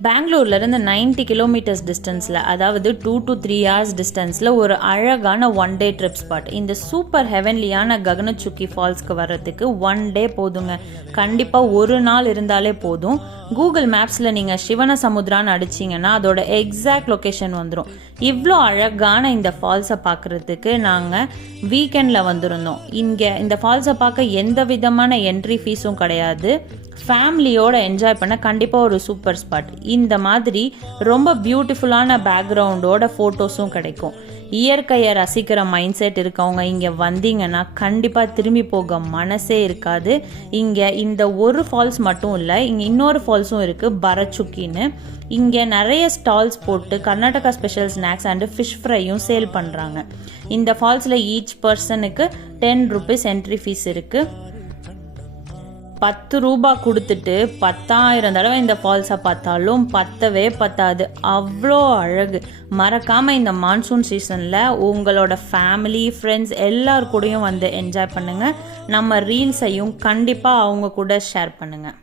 பெங்களூர்லேருந்து 90 கிலோமீட்டர்ஸ் டிஸ்டன்ஸில், அதாவது 2 to 3 hours டிஸ்டன்ஸில் ஒரு அழகான ஒன் டே ட்ரிப் ஸ்பாட். இந்த சூப்பர் ஹெவன்லியான ககனச்சுக்கி ஃபால்ஸ்க்கு வர்றதுக்கு ஒன் டே போதுங்க. கண்டிப்பாக ஒரு நாள் இருந்தாலே போதும். கூகுள் மேப்ஸில் நீங்கள் சிவனசமுத்திரான்னு அடிச்சிங்கன்னா அதோட எக்ஸாக்ட் லொக்கேஷன் வந்துடும். இவ்வளோ அழகான இந்த ஃபால்ஸை பார்க்குறதுக்கு நாங்கள் வீக்கெண்டில் வந்திருந்தோம். இங்கே இந்த ஃபால்ஸை பார்க்க எந்த விதமான என்ட்ரி ஃபீஸும் கிடையாது. ஃபேமிலியோட என்ஜாய் பண்ண கண்டிப்பாக ஒரு சூப்பர் ஸ்பாட். இந்த மாதிரி ரொம்ப பியூட்டிஃபுல்லான பேக்ரவுண்டோட ஃபோட்டோஸும் கிடைக்கும். இயற்கையை ரசிக்கிற மைண்ட் செட் இருக்கவங்க இங்கே வந்தீங்கன்னா கண்டிப்பாக திரும்பி போக மனசே இருக்காது. இங்கே இந்த ஒரு ஃபால்ஸ் மட்டும் இல்லை, இங்கே இன்னொரு ஃபால்ஸும் இருக்குது, பரச்சுக்கின்னு. இங்கே நிறைய ஸ்டால்ஸ் போட்டு Karnataka special snacks and fish ஃப்ரையும் சேல் பண்ணுறாங்க. இந்த ஃபால்ஸில் ஈச் பர்சனுக்கு 10 rupees என்ட்ரி ஃபீஸ் இருக்குது. 10 ரூபாய் கொடுத்துட்டு 10,000 தடவை இந்த ஃபால்ஸை பார்த்தாலும் பத்தவே பத்தாது. அவ்வளோ அழகு. மறக்காமல் இந்த மான்சூன் சீசனில் உங்களோட ஃபேமிலி ஃப்ரெண்ட்ஸ் எல்லார் கூடயும் வந்து என்ஜாய் பண்ணுங்கள். நம்ம ரீல்ஸையும் கண்டிப்பாக அவங்க கூட ஷேர் பண்ணுங்கள்.